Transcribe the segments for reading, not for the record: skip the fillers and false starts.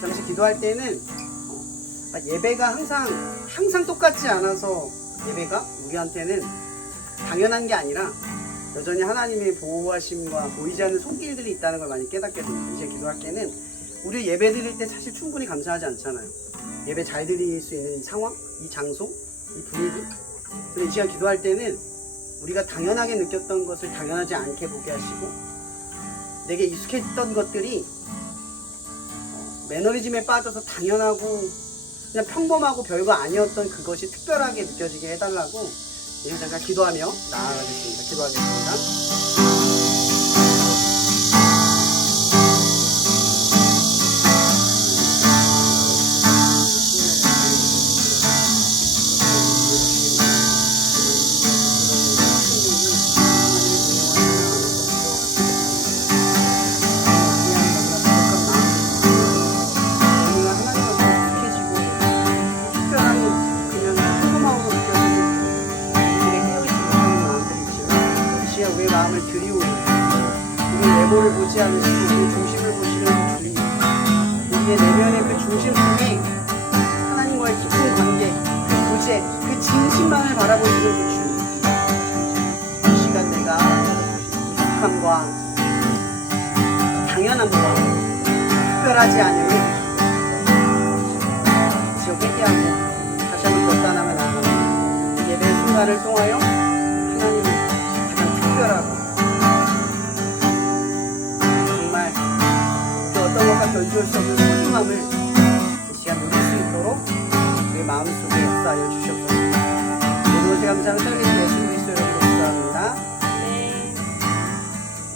당시 기도할 때는 예배가 항상 똑같지 않아서 예배가 우리한테는 당연한 게 아니라 여전히 하나님의 보호하심과 보이지 않는 손길들이 있다는 걸 많이 깨닫게 됩니다. 이제 기도할 때는 우리 예배 드릴 때 사실 충분히 감사하지 않잖아요. 예배 잘 드릴 수 있는 이 상황, 이 장소, 이 분위기. 근데 이 시간 기도할 때는 우리가 당연하게 느꼈던 것을 당연하지 않게 보게 하시고, 내게 익숙했던 것들이 매너리즘에 빠져서 당연하고 그냥 평범하고 별거 아니었던 그것이 특별하게 느껴지게 해달라고 잠깐 기도하며 나아가겠습니다. 기도하겠습니다. 우리의 마음을 드리우니 우리 외모를 보지 않으시고 우리의 중심을 보시는 주님, 우리의 내면의 그 중심 속에 하나님과의 깊은 관계, 그 교제, 그 진심만을 바라보시는 그 주님, 이 시간 내가 익숙함과 당연함과 특별하지 않음을 지어 회개하고 다시 한번 결단하며 나아가는 예배 순간을 통하여 하나님을 특별하고 정말 그 어떤 것과 견주할 수 없는 소중함을 이 시간 누릴 수 있도록 우리 마음속에 역사하여 주셨고, 모든 것에 감사하는 살아계신 예수 그리스도의 이름으로 기도합니다. 네.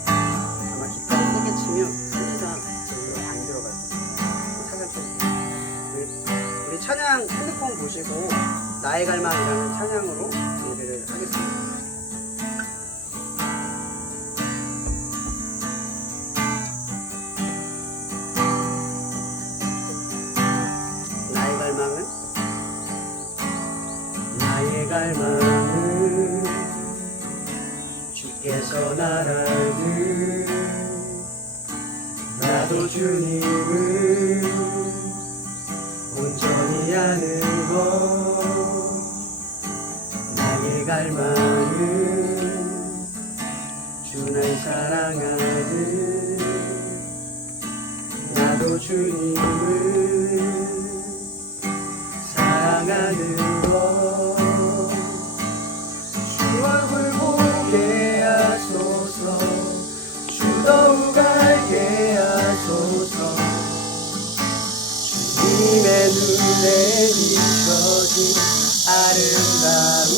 아마 기타를 세게 치면 소리가 제대로 안 들어갈 거예요. 살짝 좀 우리 찬양 핸드폰 보시고 나의 갈망이라는 찬양으로 예배를 하겠습니다. 나의 갈망은 주께서 날 알듯 나도 주님을 온전히 아는 것. 나의 갈망은 주 날 사랑하듯 나도 주님을 사랑하는 것. 주 얼굴 보게 하소서, 주 더욱 알게 하소서. 주님의 눈에 비춰진 아름다운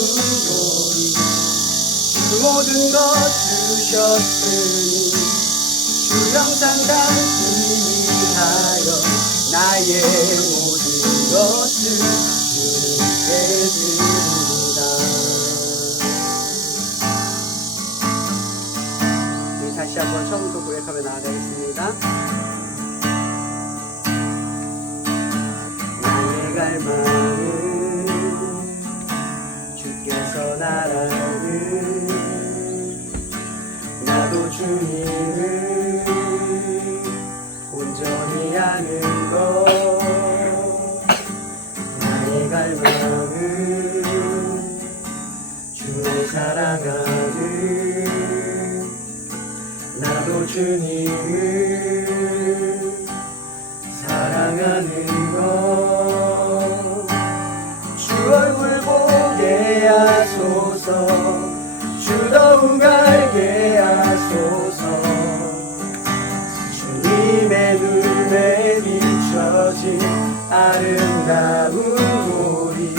glory, 주 모든 것 주셨으니 주 영상 담기 위하여 나의 모든 것을 주님께 드립니다. 네, 다시 한번 처음부터 고백하며 나아가겠습니다. 나의 갈망은 주께서 날 알듯 나도 주님을 온전히 아는 것. 나의 갈망은 주를 사랑하듯 나도 주님을 사랑하는 것. 주 얼굴 보게 하소서, 주 더욱 알게 하소서. 주님의 눈에 비춰진 아름다운 glory,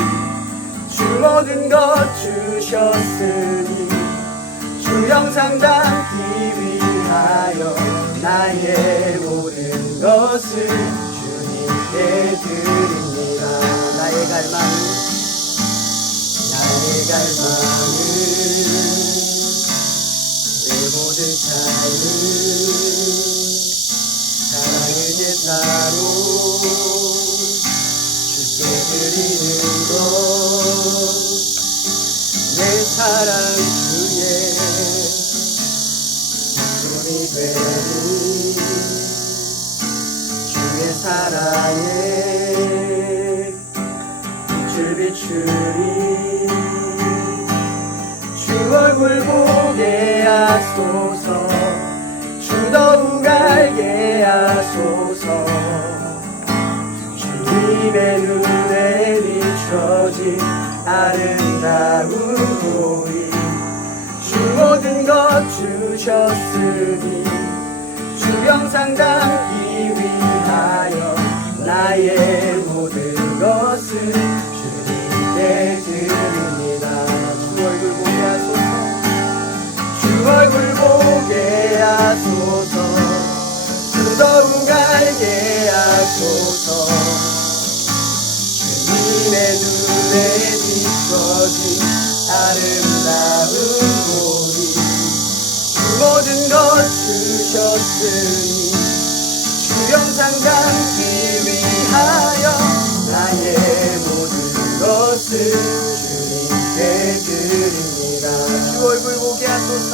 주 모든 것 주셨으니 주 영상 담기 위하여 나의 모든 것을 주님께 드립니다. 나의 갈망은 내 모든 삶을 사랑의 제사로 주께 드리는 것. 내 사랑 주의 손이 되니 주의 사랑에 빛을 비추리 주 얼굴 보게 하소서 주 더욱 알게 하소서 주님의 눈에 비춰진 아름다운 보리 주 모든 것 주셨으니 주 영상 담기 위하여 나의 모든 것을 주님께 드립니다. 주 얼굴 보게 하소서 주 얼굴 보게 하소서 주 더욱 알게 하소서 주님의 눈에 비춰진 아름다운 보리 주 모든 것 주셨으니 주 영상 담기 위하여 나의 모든 것을 주님께 드립니다. 주 얼굴 보게 하소서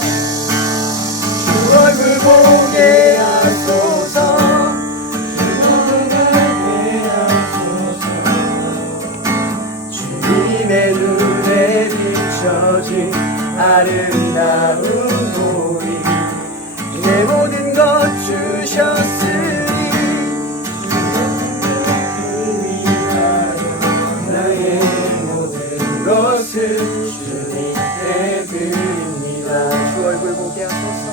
주 얼굴 보게 하소서 주 보게 하소서 주님의 눈에 비춰진 아름다운 보리 내 모든 것 주셨으니 나의 모든 것을 주님께 드립니다. 주 얼굴 보게 하소서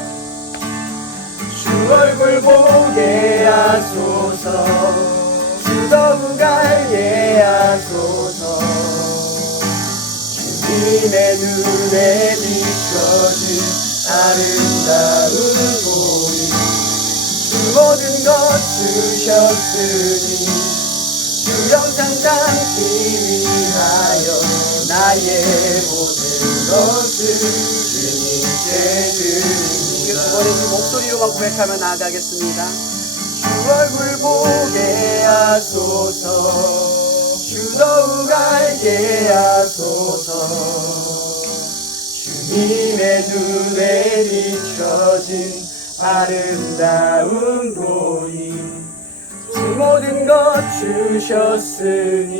주 얼굴 보게 하소서 주 더욱 알게 하소서 주님의 눈에 비춰진 아름다운 보리 주 모든 것 주셨으니 주 영상 담기 위하여 나의 모든 것을 주님께 드립니다. 두 번의 목소리로만 고백하며 나아가겠습니다. 주 얼굴 보게 하소서 주 더욱 알게 하소서 주님의 눈에 비춰진 아름다운 보리 주 모든 것 주셨으니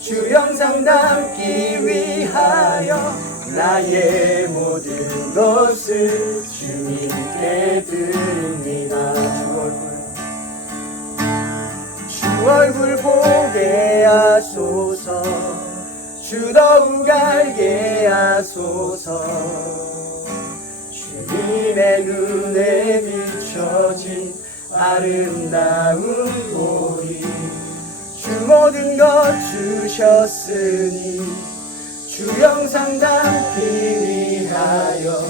주 영상 담기 위하여 나의 모든 것을 주님께 드립니다. 주 얼굴 보게 하소서 주 더욱 알게 하소서 주님의 눈에 비춰진 아름다운 보리 주 모든 것 주셨으니 주 영상 담기 위하여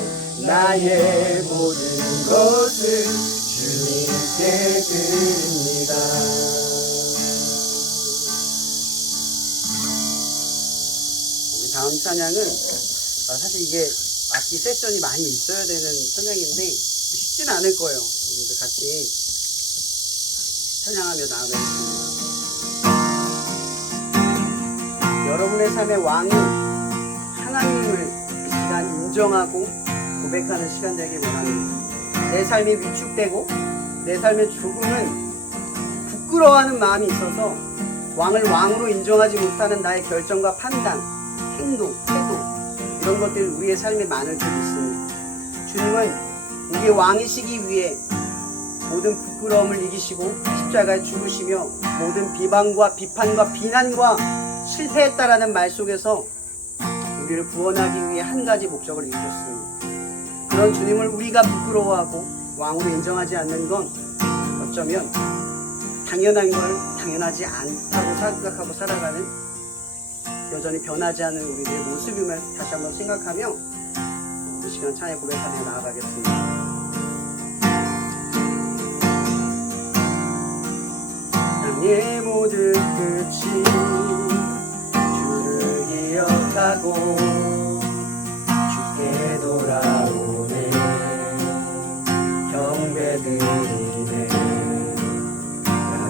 나의 모든 것을 주님께 드립니다. 우리 다음 찬양은 사실 이게 악기 세션이 많이 있어야 되는 찬양인데 쉽진 않을 거예요. 여러분들 같이 찬양하며 나아가겠습니다. 여러분의 삶의 왕이 하나님을 이 시간 인정하고 고백하는 시간 되길 원합니다. 내 삶이 위축되고 내 삶의 죽음은 부끄러워하는 마음이 있어서 왕을 왕으로 인정하지 못하는 나의 결정과 판단, 행동, 태도 이런 것들이 우리의 삶에 많을 줄 믿습니다. 주님은 우리의 왕이시기 위해 모든 부끄러움을 이기시고 십자가에 죽으시며 모든 비방과 비판과 비난과 실패했다라는 말 속에서 우리를 구원하기 위해 한 가지 목적을 이루셨습니다. 그런 주님을 우리가 부끄러워하고 왕으로 인정하지 않는 건 어쩌면 당연한 걸 당연하지 않다고 생각하고 살아가는 여전히 변하지 않는 우리들의 모습임을 다시 한번 생각하며 이 시간 찬양 고백하며 나아가겠습니다. 땅의 모든 끝이 주를 기억하고 주께 돌아오네 경배드리네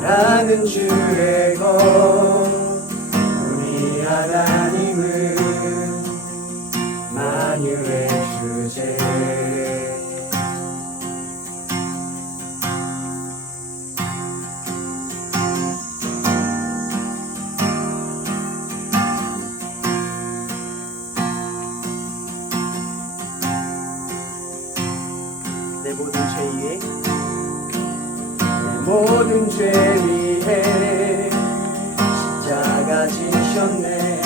나라는 주의 것 우리 하나님은 만유의 주제 죄 위해 십자가 지셨네.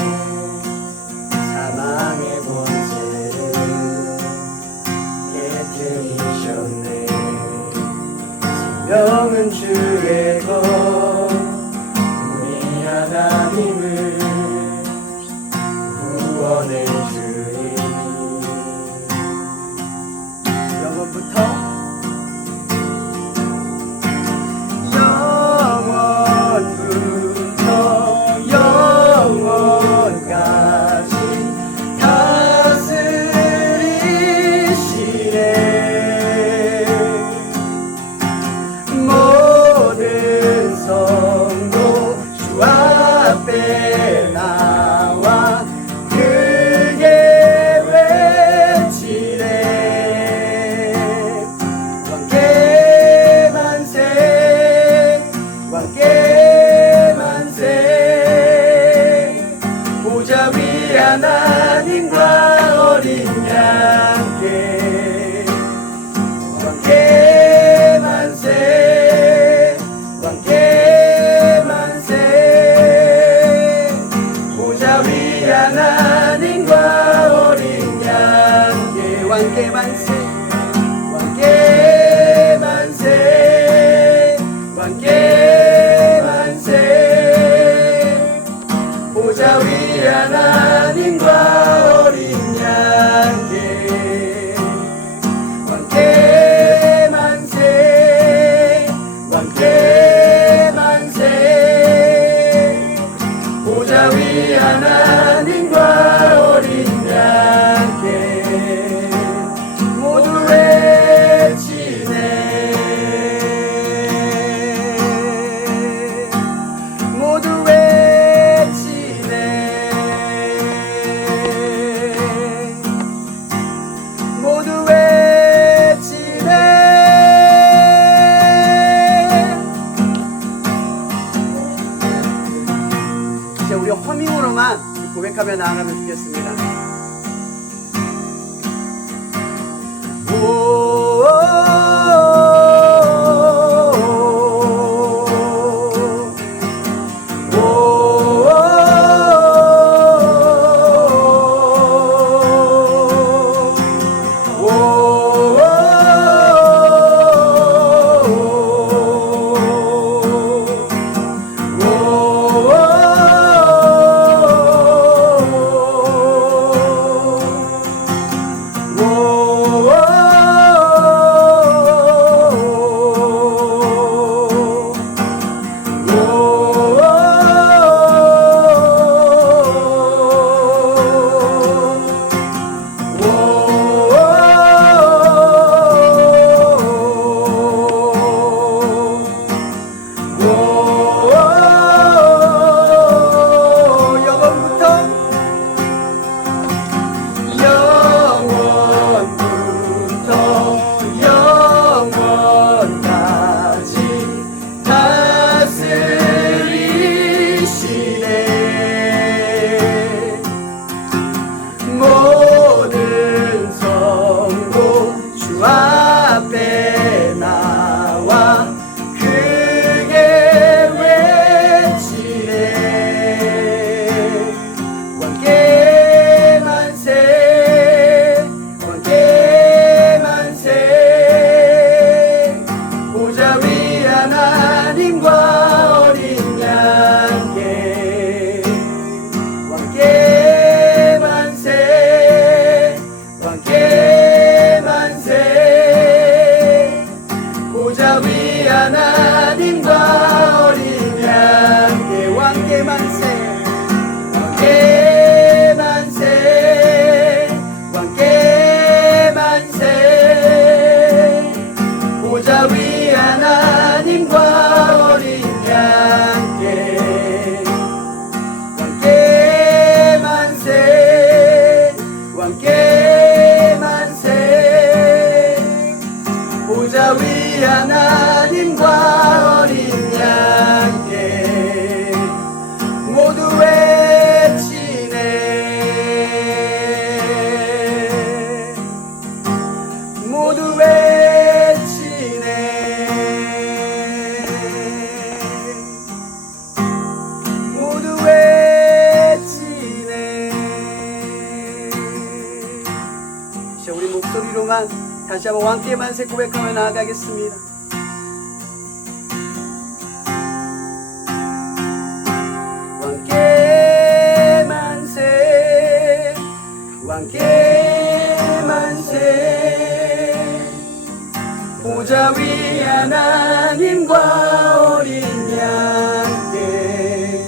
사망의 권세를 깨뜨리셨네. 생명은 주의 것, 우리 하나님을 구원해 주리. 영원부터 영원까지 다스리시네. 모든 성도 주 앞에 나와 크게 외치네. 왕께 만세, 왕께 만세. 보좌 위 하나님과 어린 양께 왕께 만세, 왕께 만세. 보좌 위 하나님과 어린 양께 왕께 만세, 왕께 만세, 왕께 만세. 보좌 위 하나님과 어린 양께 왕께 만세, 왕께 만세. 보좌 위 하나님과 어린 양께 모두 외치네. 모두 외치네. 모두 외치네. 이제 우리 허밍으로만 고백하며 나아가면 좋겠습니다. 다시 한번 왕께 만세 고백하며 나아가겠습니다. 왕께 만세, 왕께 만세, 보좌 위 하나님과 어린 양께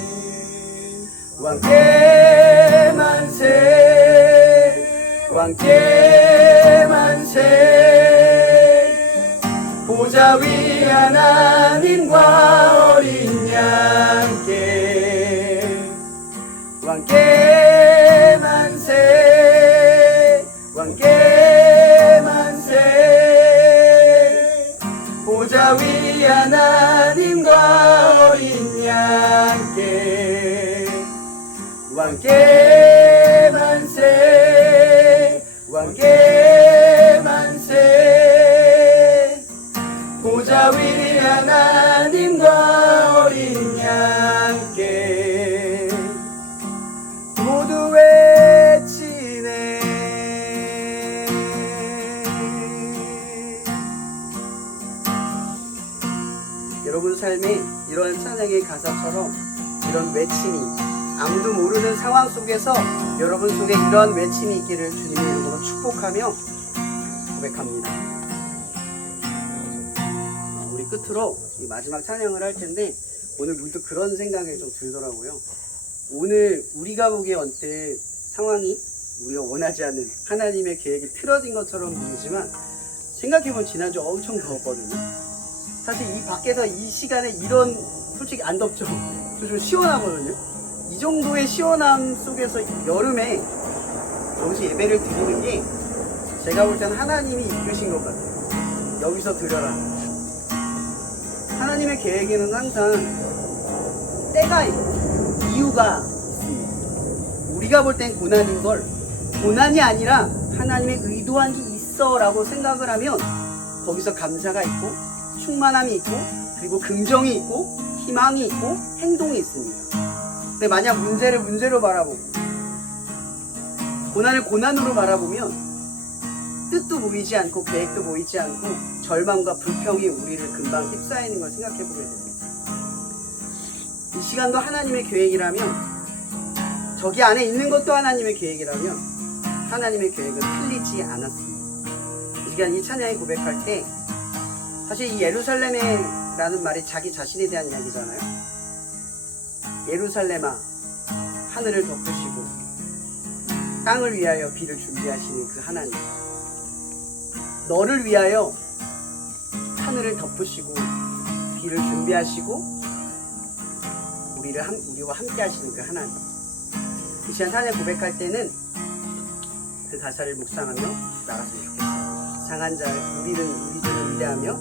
왕께 만세, 왕께 만세, 보좌 위 하나님과 어린 양께 왕께 만세, 왕께 만세, 보좌 위 하나님과 어린 양께 왕께 만세, 왕께 만세, 보좌 위 하나님과 어린 양께 모두 외치네. 여러분 삶에 이런 찬양의 가사처럼 이런 외침이 아무도 모르는 상황 속에서 여러분 속에 이런 외침이 있기를 주님의 이름으로 축복하며 고백합니다. 우리 끝으로 이 마지막 찬양을 할 텐데 오늘 문득 그런 생각이 좀 들더라고요. 오늘 우리가 보기에 언뜻 상황이 우리가 원하지 않는 하나님의 계획이 틀어진 것처럼 보이지만 생각해보면 지난주 엄청 더웠거든요. 사실 이 밖에서 이 시간에 이런 솔직히 안 덥죠? 좀 시원하거든요. 이 정도의 시원함 속에서 여름에 여기서 예배를 드리는 게 제가 볼 때는 하나님이 이끄신 것 같아요. 여기서 드려라. 하나님의 계획에는 항상 때가 있고 이유가 있습니다. 우리가 볼 땐 고난인 걸 고난이 아니라 하나님의 의도한 게 있어 라고 생각을 하면 거기서 감사가 있고 충만함이 있고 그리고 긍정이 있고 희망이 있고 행동이 있습니다. 근데 만약 문제를 문제로 바라보고 고난을 고난으로 바라보면 뜻도 보이지 않고 계획도 보이지 않고 절망과 불평이 우리를 금방 휩싸이는 걸 생각해 보게 됩니다. 이 시간도 하나님의 계획이라면 저기 안에 있는 것도 하나님의 계획이라면 하나님의 계획은 틀리지 않았습니다. 이 시간 이 찬양이 고백할 때 사실 이 예루살렘에라는 말이 자기 자신에 대한 이야기잖아요. 예루살렘아 하늘을 덮으시고 땅을 위하여 비를 준비하시는 그 하나님, 너를 위하여 하늘을 덮으시고 비를 준비하시고 우리와 함께 하시는 그 하나님. 이 시간 찬양 고백할 때는 그 가사를 묵상하며 나갔으면 좋겠어요. 상한 자 우리 주는 위대하며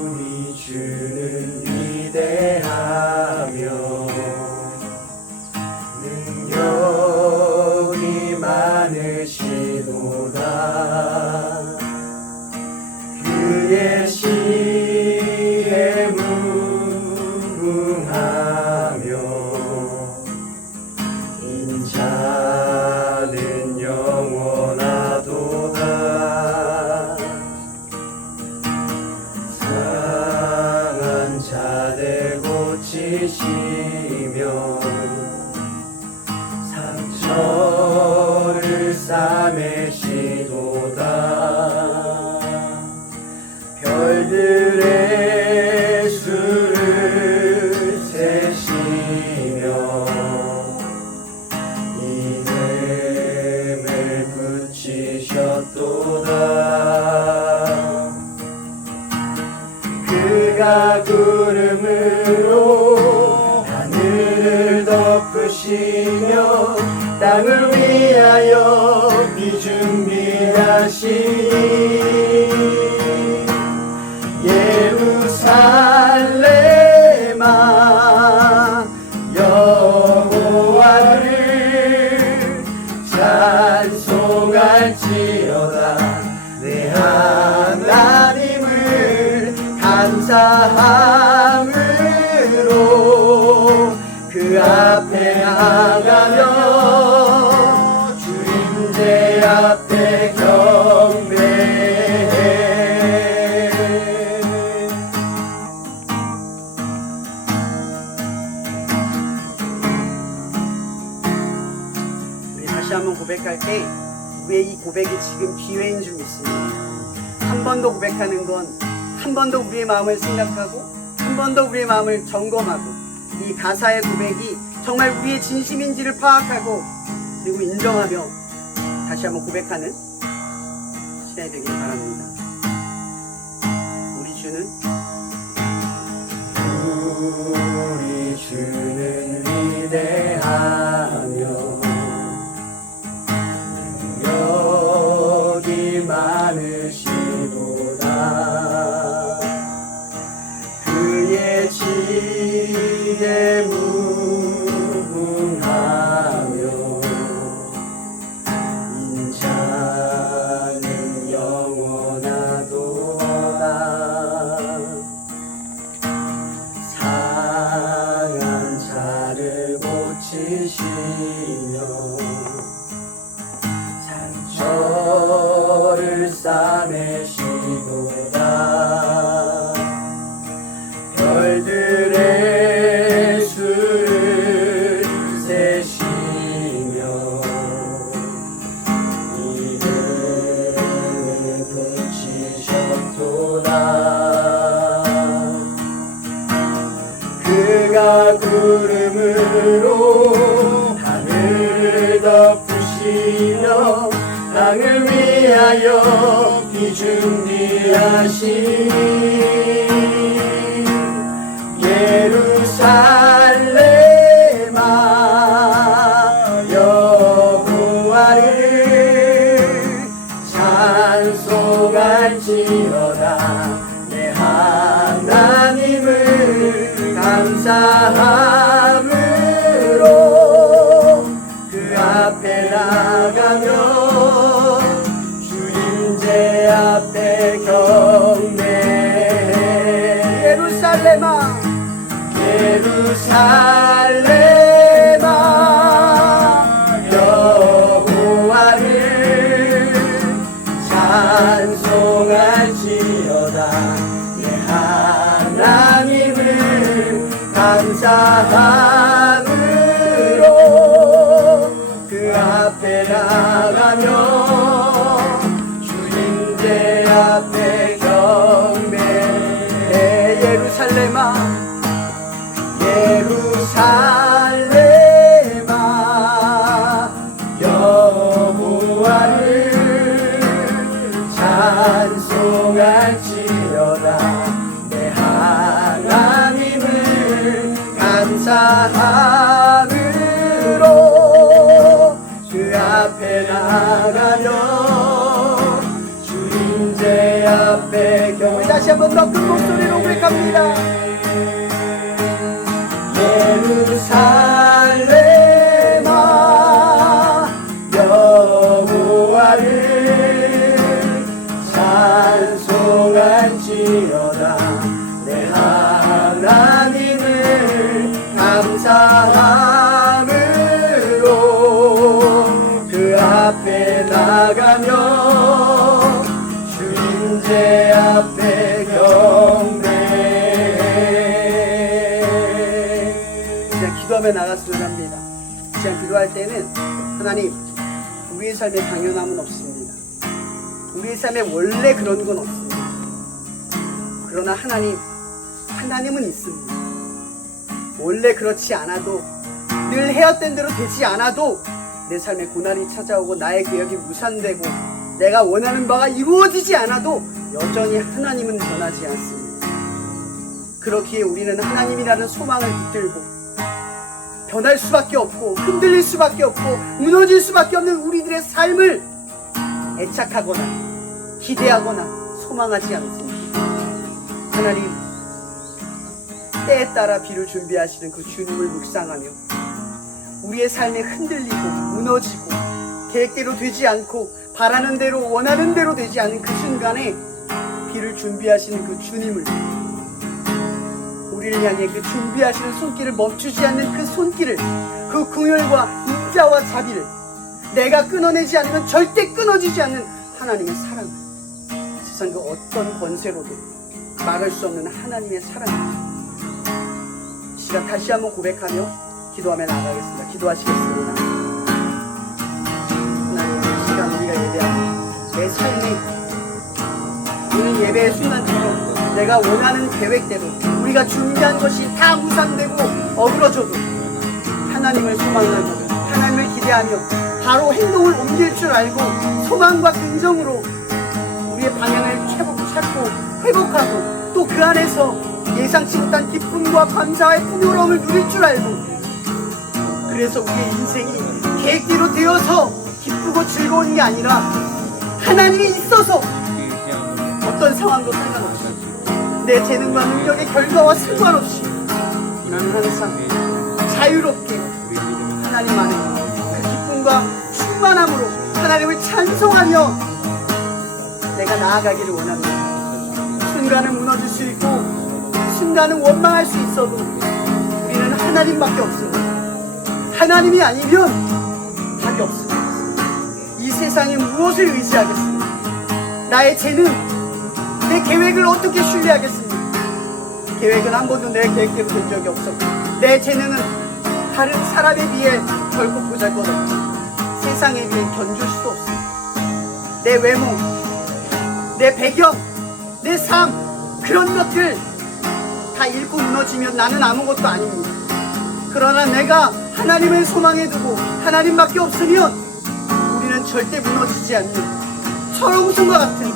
우리 주는 위대하며 능력이 많으시도다. 그의 시에 무궁하며 인자는 영원하도다. 상한 자들 고치시며 상처를 싸매시도다. 별들의 수를 세시며 이름을 붙이셨도다. 그가 구름으로 하늘을 덮으시며 땅을 위하여 비 준비하시니 예루살렘아 여호와를 찬송할지어다. 내 하나님을 감사함으로 그 앞에 나가며 주임제 앞에 겨 한번 고백할 때 우리의 이 고백이 지금 기회인 줄 믿습니다. 한 번 더 고백하는 건 한 번 더 우리의 마음을 생각하고 한 번 더 우리의 마음을 점검하고 이 가사의 고백이 정말 우리의 진심인지를 파악하고 그리고 인정하며 다시 한번 고백하는 시간이 되길 바랍니다. 우리 주는 위대하며 능력이 많으시도다. 그의 지혜 무궁하며 인자는 영원하도다. 상한 자를 고치시며 상처를 싸매시도다. 별들의 수를 세시며 이름을 붙이셨도다. 그가 구름으로 하늘을 덮으시며 땅을 위하여 비준비하신 예루살렘아 여호와를 찬송할지어다. 내 하나님을 감사함으로 그 앞에 나가며 주인제 앞에 경배해. 예루살렘아 여호와를 찬송할지어다. 내 하나님을 감사함으로 그 앞에 나가며 주인제 앞에 경배해. 예루살렘아 여호와를 찬송할지어다. 내 하나님을 감사함으로 그 앞에 나가며 주인제 앞에 경배. 다시 한번 더 큰 목소리로 고백합니다. 예루살렘아 여호와를 찬송할지어다. 내 하나님을 감사함으로 그 앞에 나가며 주인제 앞에 경배해. 그냥 기도하며 나갔으면 합니다. 그냥 기도할 때는 하나님, 우리의 삶에 당연함은 없습니다. 우리의 삶에 원래 그런 건 없습니다. 그러나 하나님은 있습니다. 원래 그렇지 않아도, 늘 해왔던 대로 되지 않아도 내 삶에 고난이 찾아오고 나의 계획이 무산되고 내가 원하는 바가 이루어지지 않아도 여전히 하나님은 변하지 않습니다. 그렇기에 우리는 하나님이라는 소망을 붙들고 변할 수밖에 없고 흔들릴 수밖에 없고 무너질 수밖에 없는 우리들의 삶을 애착하거나 기대하거나 소망하지 않습니다. 하나님, 때에 따라 비를 준비하시는 그 주님을 묵상하며 우리의 삶에 흔들리고 무너지고 계획대로 되지 않고 바라는 대로 원하는 대로 되지 않은 그 순간에 비를 준비하시는 그 주님을, 우리를 향해 그 준비하시는 손길을 멈추지 않는 그 손길을, 그 긍휼과 인자와 자비를, 내가 끊어내지 않으면 절대 끊어지지 않는 하나님의 사랑을, 세상 그 어떤 권세로도 막을 수 없는 하나님의 사랑을 이 시간 다시 한번 고백하며 기도하며 나아가겠습니다. 기도하시겠습니다. 내 삶에 오늘 예배의 순간처럼 내가 원하는 계획대로 우리가 준비한 것이 다 무산되고 어그러져도 하나님을 소망하고 하나님을 기대하며 바로 행동을 옮길 줄 알고 소망과 긍정으로 우리의 방향을 찾고 회복하고 또 그 안에서 예상치 못한 기쁨과 감사의 풍요로움을 누릴 줄 알고 그래서 우리의 인생이 계획대로 되어서 기쁘고 즐거운 게 아니라 하나님이 있어서 어떤 상황도 상관없이 내 재능과 능력의 결과와 상관없이 나는 항상 자유롭게 하나님 안에 그 기쁨과 충만함으로 하나님을 찬송하며 내가 나아가기를 원합니다. 순간은 무너질 수 있고 순간은 원망할 수 있어도 우리는 하나님밖에 없습니다. 하나님이 아니면 답이 없습니다. 이 세상에 무엇을 의지하겠습니까? 나의 재능, 내 계획을 어떻게 신뢰하겠습니까? 계획은 한 번도 내 계획대로 된 적이 없었고 내 재능은 다른 사람에 비해 결코 보잘것없고 세상에 비해 견줄 수도 없습니다. 내 외모, 내 배경, 내 삶, 그런 것들 다 잃고 무너지면 나는 아무것도 아닙니다. 그러나 내가 하나님을 소망해 두고 하나님밖에 없으면 우리는 절대 무너지지 않는 철옹성과 같은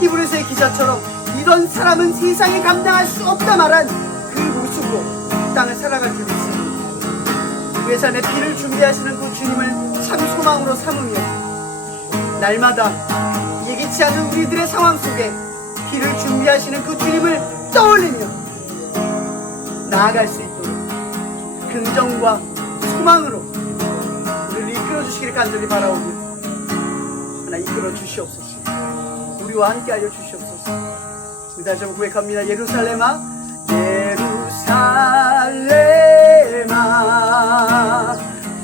히브리서의 기자처럼 이런 사람은 세상에 감당할 수 없다 말한 그 모습으로 이 땅을 살아갈 줄 믿습니다. 우리의 삶에 비를 준비하시는 그 주님을 참 소망으로 삼으며 날마다 예기치 않은 우리들의 상황 속에 비를 준비하시는 그 주님을 떠올리며 나아갈 수 있도록 긍정과 소망으로 우리를 이끌어 주시기를 간절히 바라오며 하나 이끌어 주시옵소서. 우리와 함께 하여 주시옵소서. 우리 다시 한번 고백합니다. 예루살렘아 예루살렘아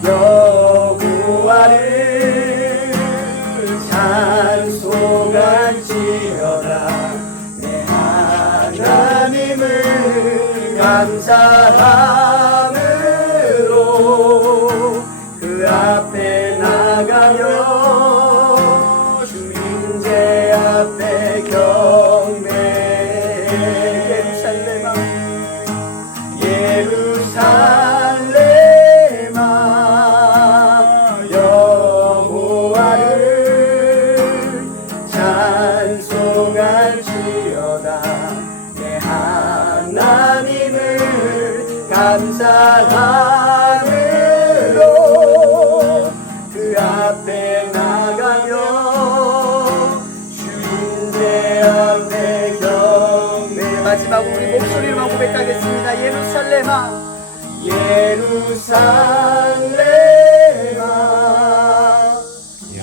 여호와를 찬송할지어다. 내 하나님을 감사함으로 그 앞에 나가며 주 임재 앞에 경배해. 예루살렘아 예루살렘아 여호와를 찬송할지어다. 내 하나님을 감사함으로 그 앞에 나가며 주인의 앞에 경배. 마지막으로 우리 목소리로만 고백하겠습니다. 예루살렘아 예루살렘아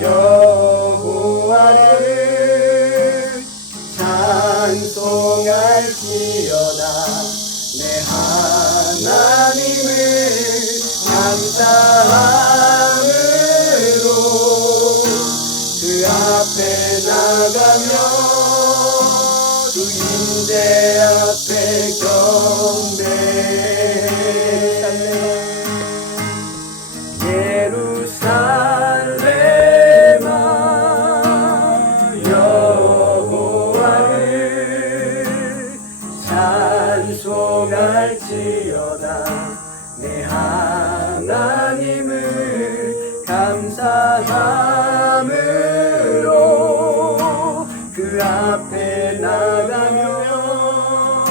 여호와를 찬송할지어다. 내 하나님을 감사함으로 그 앞에 나가며 주 임재 앞에 경배. 예루살렘아 여호와를 찬송할지어다. 내 하나님을 감사함으로 그 앞에 나가며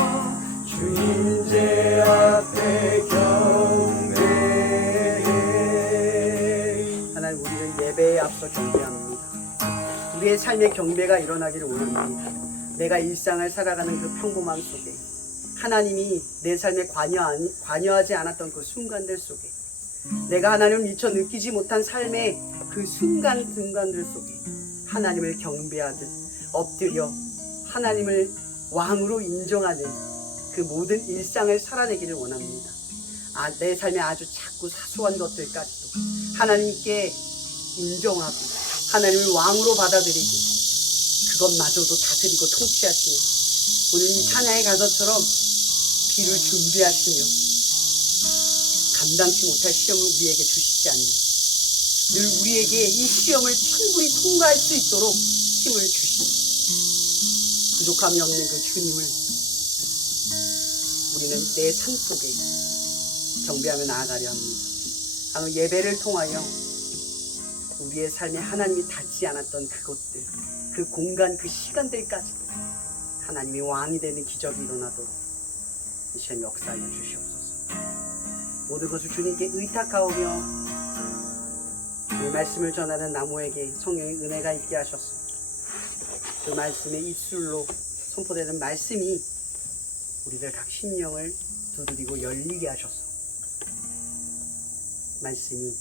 주 임재 앞에 경배해. 하나님 우리는 예배에 앞서 경배합니다. 우리의 삶의 경배가 일어나기를 원합니다. 내가 일상을 살아가는 그 평범함 속에 하나님이 내 삶에 관여하지 않았던 그 순간들 속에 내가 하나님을 미처 느끼지 못한 삶의 그 순간들 속에 하나님을 경배하듯 엎드려 하나님을 왕으로 인정하는 그 모든 일상을 살아내기를 원합니다. 내 삶의 아주 작고 사소한 것들까지도 하나님께 인정하고 하나님을 왕으로 받아들이고 그것마저도 다스리고 통치하시는 오늘 이 찬양의 가사처럼 비를 준비하시며 감당치 못할 시험을 우리에게 주시지 않는 늘 우리에게 이 시험을 충분히 통과할 수 있도록 힘을 주신 부족함이 없는 그 주님을 우리는 내 삶 속에 경배하며 나아가려 합니다. 하나님 예배를 통하여 우리의 삶에 하나님이 닿지 않았던 그것들, 그 공간, 그 시간들까지도 하나님이 왕이 되는 기적이 일어나도록 이 시간 역사하여 주시옵소서. 모든 것을 주님께 의탁하오며 그 말씀을 전하는 나무에게 성령의 은혜가 있게 하셔서 그 말씀의 입술로 선포되는 말씀이 우리들 각 심령을 두드리고 열리게 하셔서 말씀이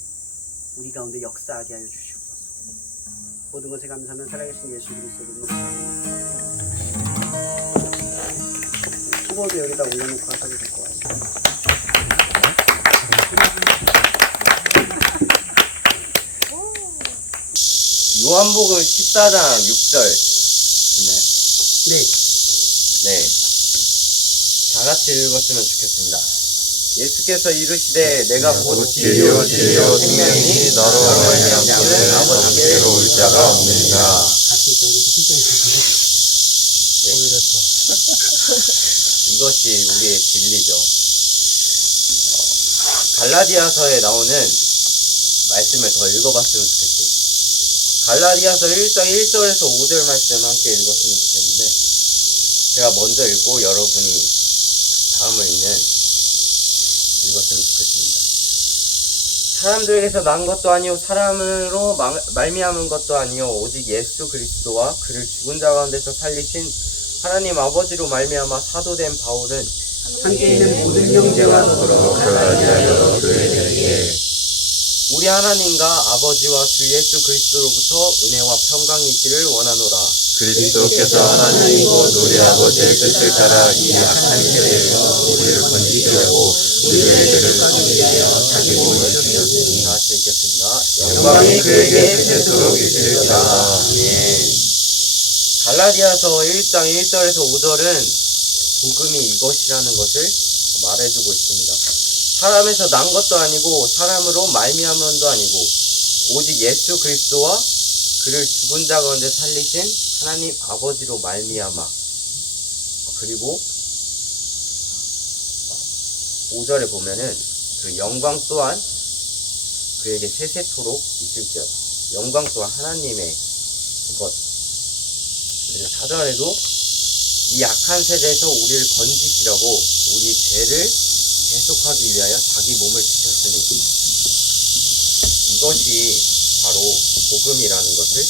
우리 가운데 역사하게 하여 주시옵소서. 모든 것에 감사하며 살아계신 예수 그리스도를 높여드립니다. 후보도 여기다 올려놓고 하셔도 될 것 같습니다. 요한복음 14장 6절 있나요? 네. 네. 다 같이 읽었으면 좋겠습니다. 예수께서 이르시되 내가 곧 진리요 진리요 생명이니 나로 말미암고는 아버지께로 올 자가 없느니라. 같이 오히려 좋아. 이것이 우리의 진리죠. 갈라디아서에 나오는 말씀을 더 읽어봤으면 좋겠어요. 갈라디아서 1장 1절에서 5절 말씀 함께 읽었으면 좋겠는데 제가 먼저 읽고 여러분이 다음을 읽었으면 좋겠습니다. 사람들에게서 난 것도 아니요 사람으로 말미암은 것도 아니요 오직 예수 그리스도와 그를 죽은 자 가운데서 살리신 하나님 아버지로 말미암아 사도된 바울은 함께 있는 모든 형제와 더불어 갈라디아 교회들에게 우리 하나님과 아버지와 주 예수 그리스도로부터 은혜와 평강이 있기를 원하노라. 그리스도께서 하나님이고 우리 아버지의 뜻을 따라 이 악한 세대에서 우리를 건지게 하고 우리들을 살리게 하여 자기 몸을 주셨으니 다시 읽겠습니다. 영광이 그에게 세세토록 있을지어다. 아멘. 갈라디아서 1장 1절에서 5절은 복음이 이것이라는 것을 말해주고 있습니다. 사람에서 난 것도 아니고 사람으로 말미암은도 아니고 오직 예수 그리스도와 그를 죽은 자 가운데 살리신 하나님 아버지로 말미암아. 그리고 5절에 보면은 그 영광 또한 그에게 세세토록 있을지어다. 영광 또한 하나님의 것. 그리고 4절에도 이 악한 세대에서 우리를 건지시라고 우리 죄를 계속하기 위하여 자기 몸을 주셨으니 이것이 바로 복음이라는 것을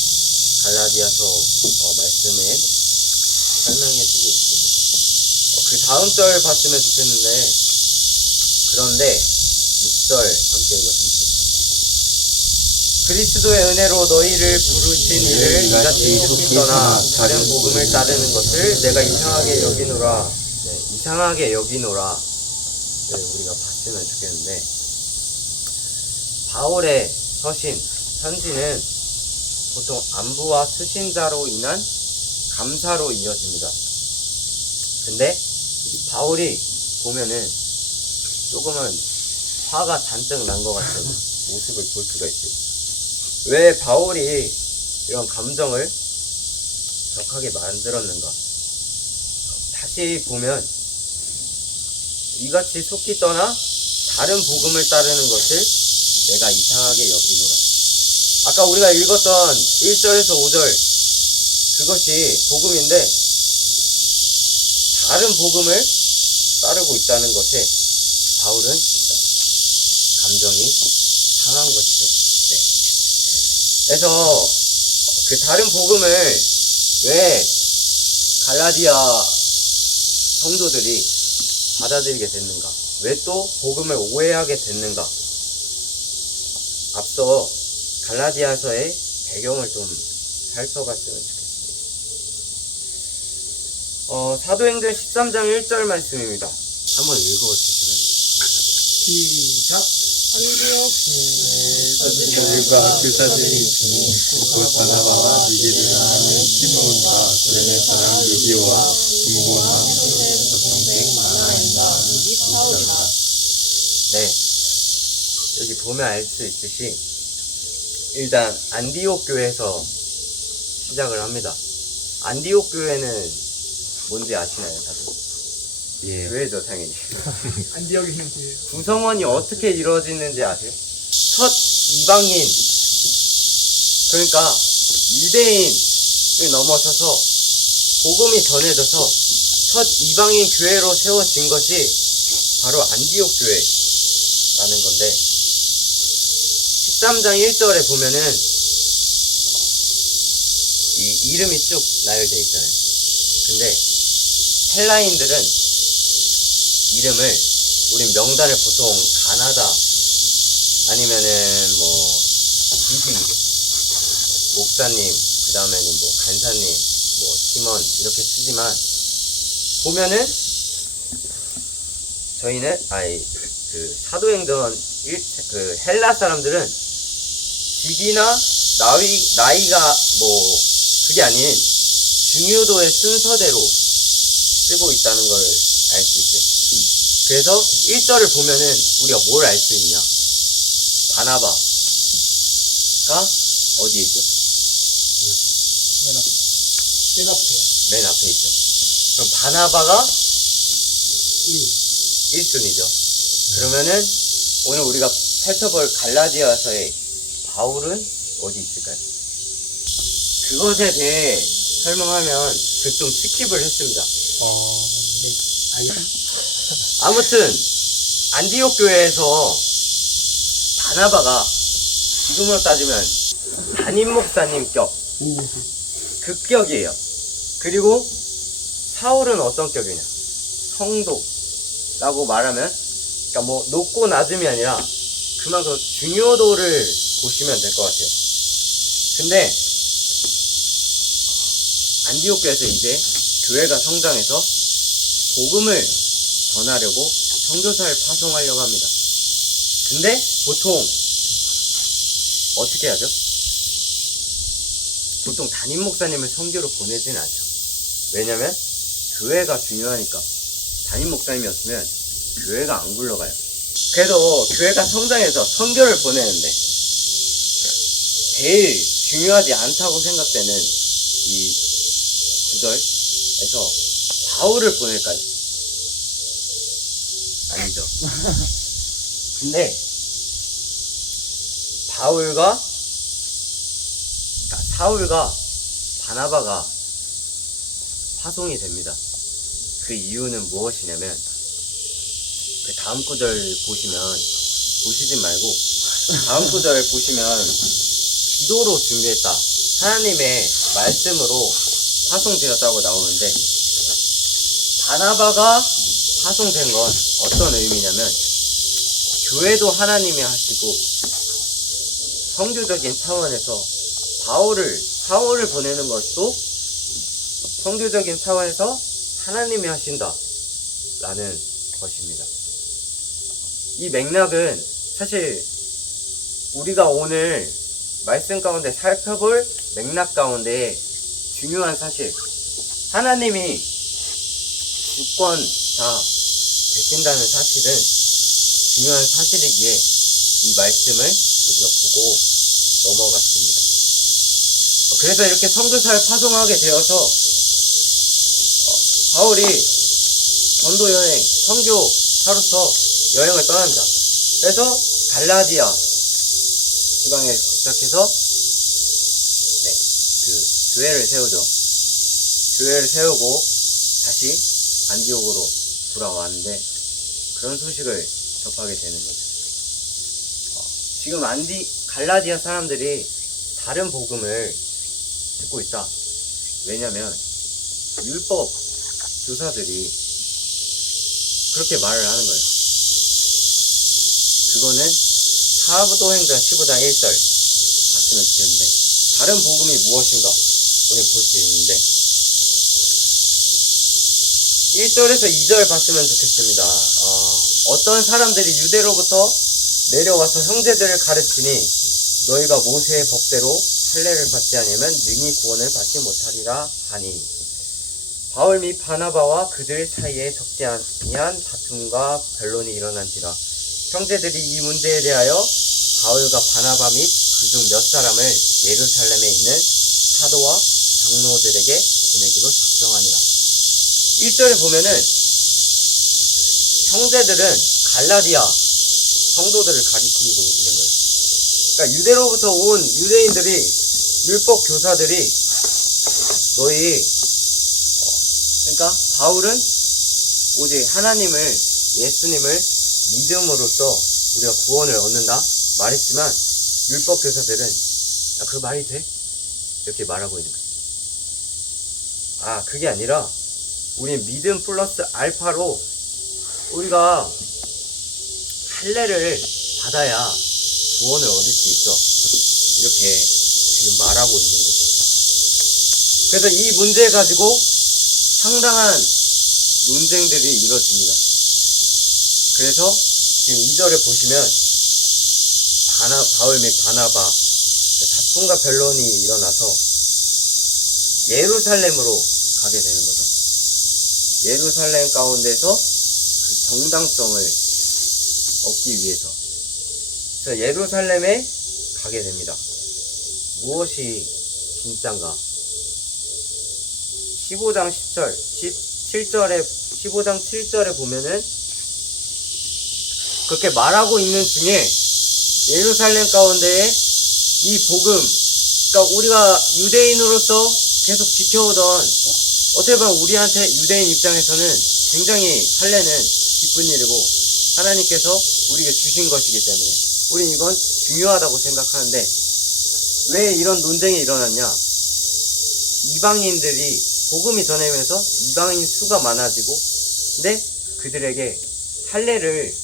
갈라디아서 말씀에 설명해주고 있습니다. 그 다음 절 봤으면 좋겠는데 그런데 6절 함께 읽었으면 좋겠습니다. 그리스도의 은혜로 너희를 부르신 이를 이같이 속히 떠나 다른 복음을 따르는 것을 내가 이상하게 여기노라. 네, 이상하게 여기노라. 네, 우리가 봤으면 좋겠는데 바울의 서신, 편지는 보통 안부와 수신자로 인한 감사로 이어집니다. 근데 바울이 보면은 조금은 화가 잔뜩 난 것 같은 모습을 볼 수가 있어요. 왜 바울이 이런 감정을 격하게 만들었는가? 다시 보면 이같이 속히 떠나 다른 복음을 따르는 것을 내가 이상하게 여기노라. 아까 우리가 읽었던 1절에서 5절 그것이 복음인데 다른 복음을 따르고 있다는 것에 바울은 감정이 상한 것이죠. 네. 그래서 그 다른 복음을 왜 갈라디아 성도들이 받아들이게 됐는가? 왜 또 복음을 오해하게 됐는가? 앞서 갈라디아서의 배경을 좀 살펴봤으면 좋겠습니다. 사도행전 13장 1절 말씀입니다. 한번 읽어주시면 감사합니다. 시작. 사도들과 교사들이 있으니 곧 바나바와 니게를 하는 시몬과 구레네 사람 루디오와 김고와 서정생 마나엔과 있었다. 네, 여기 보면 알 수 있듯이 일단 안디옥 교회에서 시작을 합니다. 안디옥 교회는 뭔지 아시나요, 다들? 예. 교회죠, 당연히. 안디옥에 있는 교회. 구성원이 어떻게 이루어지는지 아세요? 첫 이방인, 그러니까 유대인을 넘어서서 복음이 전해져서 첫 이방인 교회로 세워진 것이 바로 안디옥 교회라는 건데, 13장 1절에 보면은 이 이름이 쭉 나열되어 있잖아요. 근데 헬라인들은 이름을, 우린 명단을 보통 가나다 아니면은 뭐 기디 목사님, 그 다음에는 뭐 간사님, 뭐 팀원 이렇게 쓰지만, 보면은 저희는 그 사도행전 그 헬라 사람들은 직이나 나이가 뭐 그게 아닌 중요도의 순서대로 쓰고 있다는 걸 알 수 있대. 그래서 1절을 보면은 우리가 뭘 알 수 있냐? 바나바가 어디에 있죠? 맨 앞에요. 맨 앞에 있죠. 그럼 바나바가 1. 1순위죠. 그러면은 오늘 우리가 살펴볼 갈라디아서의 바울은 어디 있을까요? 그것에 대해 설명하면 그 좀 스킵을 했습니다. 네. 아무튼 안디옥 교회에서 바나바가 지금으로 따지면 담임 목사님격, 극격이에요. 그리고 사울은 어떤 격이냐? 성도라고 말하면, 그러니까 뭐 높고 낮음이 아니라 그만큼 중요도를 보시면 될 것 같아요. 근데 안디옥 교회에서 이제 교회가 성장해서 복음을 전하려고 선교사를 파송하려고 합니다. 근데 보통 어떻게 하죠? 보통 담임 목사님을 선교로 보내지는 않죠. 왜냐면 교회가 중요하니까. 담임 목사님이었으면 교회가 안 굴러가요. 그래도 교회가 성장해서 선교를 보내는데 제일 중요하지 않다고 생각되는 이 구절에서 바울을 보낼까요? 아니죠. 근데 사울과 바나바가 파송이 됩니다. 그 이유는 무엇이냐면, 그 다음 구절 보시지 말고 다음 구절 보시면 기도로 준비했다, 하나님의 말씀으로 파송되었다고 나오는데, 바나바가 파송된 건 어떤 의미냐면, 교회도 하나님이 하시고 성교적인 차원에서 사울을 보내는 것도 성교적인 차원에서 하나님이 하신다 라는 것입니다. 이 맥락은 사실 우리가 오늘 말씀 가운데 살펴볼 맥락 가운데 중요한 사실, 하나님이 주권자 되신다는 사실은 중요한 사실이기에 이 말씀을 우리가 보고 넘어갔습니다. 그래서 이렇게 선교사를 파송하게 되어서 바울이 전도 여행, 선교사로서 여행을 떠납니다. 그래서 갈라디아 지방에 도착해서 그 교회를 세우죠. 교회를 세우고 다시 안디옥으로 돌아왔는데, 그런 소식을 접하게 되는 거죠. 지금 갈라디아 사람들이 다른 복음을 듣고 있다. 왜냐면 율법 교사들이 그렇게 말을 하는 거예요. 그거는 사도행전 15장 1절 봤으면 좋겠는데, 다른 복음이 무엇인가 우리 볼 수 있는데, 1절에서 2절 봤으면 좋겠습니다. 어떤 사람들이 유대로부터 내려와서 형제들을 가르치니 너희가 모세의 법대로 할례를 받지 아니면 능히 구원을 받지 못하리라 하니, 바울 및 바나바와 그들 사이에 적지 아니한 다툼과 변론이 일어난지라. 형제들이 이 문제에 대하여 바울과 바나바 및 그중 몇 사람을 예루살렘에 있는 사도와 장로들에게 보내기로 작정하니라. 1절에 보면은 형제들은 갈라디아 성도들을 가리키고 있는 거예요. 그러니까 유대로부터 온 유대인들이, 율법 교사들이 너희 그러니까 바울은 오직 하나님을, 예수님을 믿음으로써 우리가 구원을 얻는다 말했지만, 율법 교사들은 그 말이 돼? 이렇게 말하고 있는 거예요. 그게 아니라 우린 믿음 플러스 알파로 우리가 할례를 받아야 구원을 얻을 수 있어, 이렇게 지금 말하고 있는 거죠. 그래서 이 문제 가지고 상당한 논쟁들이 이루어집니다. 그래서 지금 2절에 보시면 바울 및 바나바 다툼과 변론이 일어나서 예루살렘으로 가게 되는 거죠. 예루살렘 가운데서 그 정당성을 얻기 위해서. 그래서 예루살렘에 가게 됩니다. 무엇이 진짠가? 15장 10절, 15장 7절에 보면은 그렇게 말하고 있는 중에 예루살렘 가운데에 이 복음, 그러니까 우리가 유대인으로서 계속 지켜오던, 어떻게 보면 우리한테 유대인 입장에서는 굉장히 할례는 기쁜 일이고 하나님께서 우리에게 주신 것이기 때문에 우린 이건 중요하다고 생각하는데, 왜 이런 논쟁이 일어났냐? 이방인들이 복음이 전해지면서 이방인 수가 많아지고, 근데 그들에게 할례를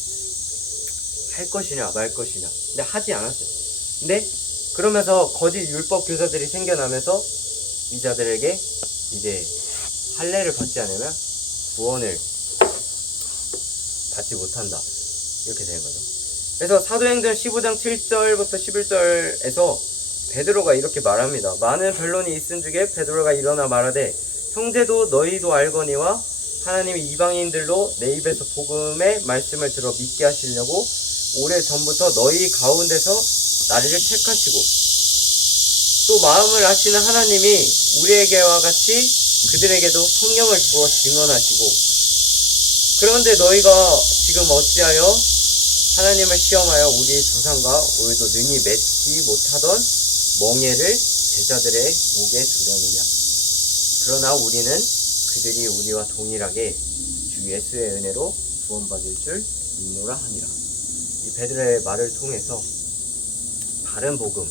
할 것이냐 말 것이냐, 근데 하지 않았어요. 근데 그러면서 거짓 율법 교사들이 생겨나면서 이 자들에게 이제 할례를 받지 않으면 구원을 받지 못한다, 이렇게 되는 거죠. 그래서 사도행전 15장 7절부터 11절에서 베드로가 이렇게 말합니다. 많은 변론이 있은 중에 베드로가 일어나 말하되, 형제도 너희도 알거니와 하나님이 이방인들로 내 입에서 복음의 말씀을 들어 믿게 하시려고 오래전부터 너희 가운데서 나를 택하시고, 또 마음을 아시는 하나님이 우리에게와 같이 그들에게도 성령을 주어 증언하시고, 그런데 너희가 지금 어찌하여 하나님을 시험하여 우리의 조상과 오늘도 능히 맺지 못하던 멍에를 제자들의 목에 두려느냐? 그러나 우리는 그들이 우리와 동일하게 주 예수의 은혜로 구원받을 줄 믿노라 하니라. 이 베드로의 말을 통해서 바른 복음이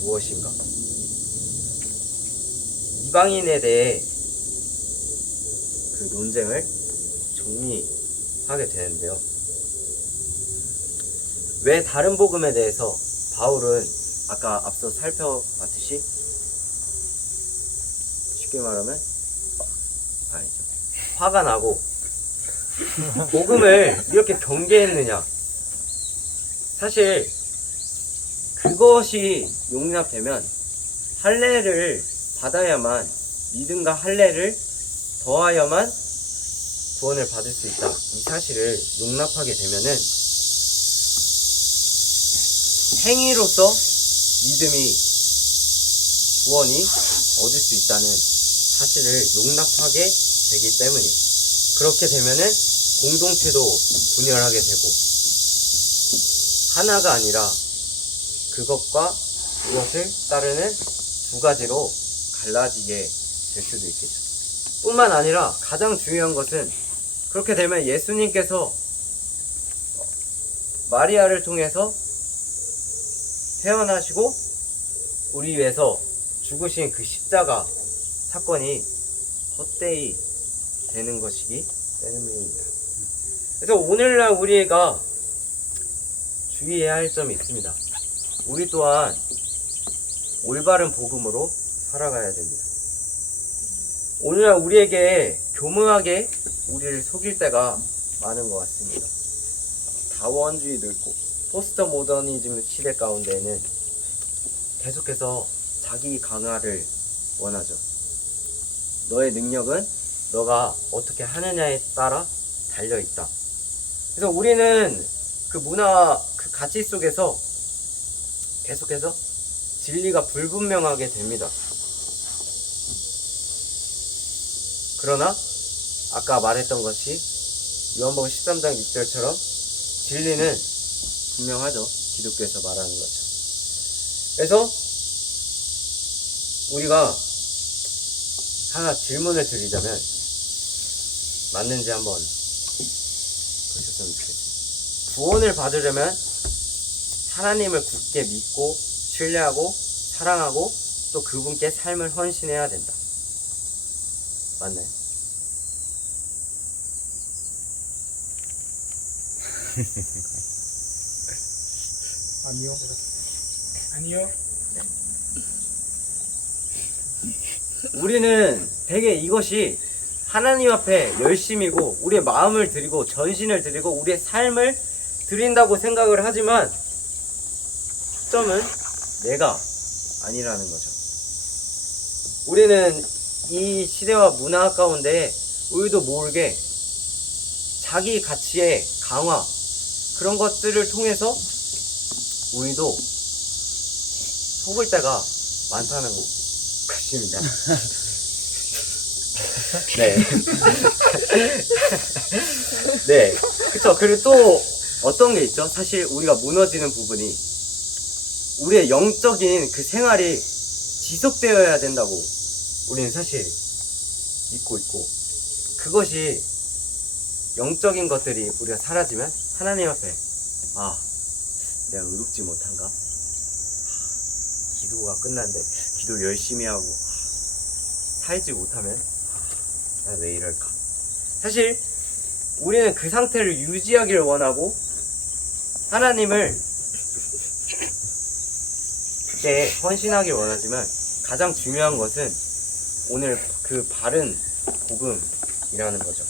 무엇인가, 이방인에 대해 그 논쟁을 정리하게 되는데요. 왜 다른 복음에 대해서 바울은 아까 앞서 살펴봤듯이 쉽게 말하면 아니죠, 화가 나고 복음을 이렇게 경계했느냐? 사실 그것이 용납되면 할례를 받아야만, 믿음과 할례를 더하여만 구원을 받을 수 있다, 이 사실을 용납하게 되면은 행위로서 믿음이, 구원이 얻을 수 있다는 사실을 용납하게 되기 때문이에요. 그렇게 되면은 공동체도 분열하게 되고 하나가 아니라 그것과 그것을 따르는 두 가지로 갈라지게 될 수도 있겠죠. 뿐만 아니라 가장 중요한 것은, 그렇게 되면 예수님께서 마리아를 통해서 태어나시고 우리 위해서 죽으신 그 십자가 사건이 헛되이 되는 것이기 때문입니다. 그래서 오늘날 우리가 주의해야 할 점이 있습니다. 우리 또한 올바른 복음으로 살아가야 됩니다. 오늘날 우리에게 교묘하게 우리를 속일 때가 많은 것 같습니다. 다원주의도 있고 포스트 모더니즘 시대 가운데는 계속해서 자기 강화를 원하죠. 너의 능력은 너가 어떻게 하느냐에 따라 달려있다. 그래서 우리는 그 문화, 그 가치 속에서 계속해서 진리가 불분명하게 됩니다. 그러나 아까 말했던 것이 요한복음 13장 6절처럼 진리는 분명하죠. 기독교에서 말하는 것처럼. 그래서 우리가 하나 질문을 드리자면 맞는지 한번 보셨으면 좋겠습니다. 구원을 받으려면 하나님을 굳게 믿고 신뢰하고 사랑하고 또 그분께 삶을 헌신해야 된다. 맞나요? 아니요. 아니요. 우리는 되게 이것이 하나님 앞에 열심이고 우리의 마음을 드리고 전신을 드리고 우리의 삶을 드린다고 생각을 하지만 초점은 내가 아니라는 거죠. 우리는 이 시대와 문화 가운데 우리도 모르게 자기 가치의 강화 그런 것들을 통해서 우리도 속을 때가 많다는 것입니다. 네. 네. 그쵸. 그리고 또 어떤 게 있죠? 사실 우리가 무너지는 부분이 우리의 영적인 그 생활이 지속되어야 된다고 우리는 사실 믿고 있고 그것이 영적인 것들이 우리가 사라지면 하나님 앞에 내가 의롭지 못한가? 기도가 끝났는데 기도를 열심히 하고 살지 못하면 나 왜 이럴까? 사실 우리는 그 상태를 유지하기를 원하고 하나님을 그때 헌신하길 원하지만 가장 중요한 것은 오늘 그 바른 복음이라는 거죠.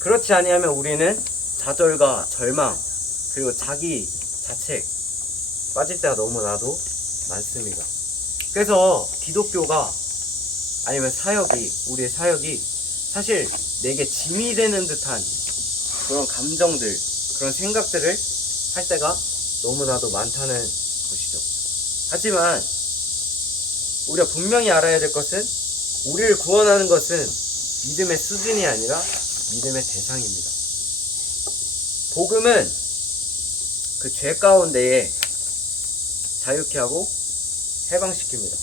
그렇지 아니하면 우리는 좌절과 절망 그리고 자기 자책 빠질 때가 너무나도 많습니다. 그래서 기독교가 아니면 사역이 우리의 사역이 사실 내게 짐이 되는 듯한 그런 감정들 그런 생각들을 할 때가 너무나도 많다는 것이죠. 하지만 우리가 분명히 알아야 될 것은 우리를 구원하는 것은 믿음의 수준이 아니라 믿음의 대상입니다. 복음은 그 죄 가운데에 자유케 하고 해방시킵니다.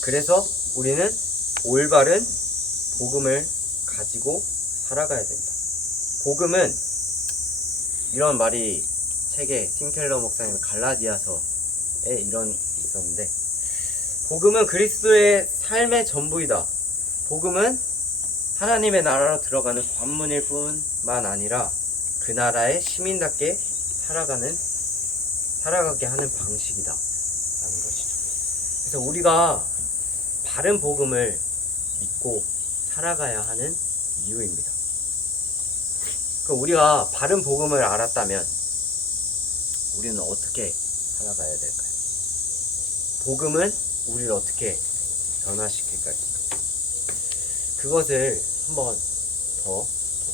그래서 우리는 올바른 복음을 가지고 살아가야 된다. 복음은 이런 말이 책에 팀켈러 목사님 갈라디아서에 이런 있었는데 복음은 그리스도의 삶의 전부이다. 복음은 하나님의 나라로 들어가는 관문일 뿐만 아니라 그 나라의 시민답게 살아가게 하는 방식이다 라는 것이죠. 그래서 우리가 바른 복음을 믿고 살아가야 하는 이유입니다. 그럼 우리가 바른 복음을 알았다면 우리는 어떻게 살아가야 될까요? 복음은 우리를 어떻게 변화시킬까요? 그것을 한번 더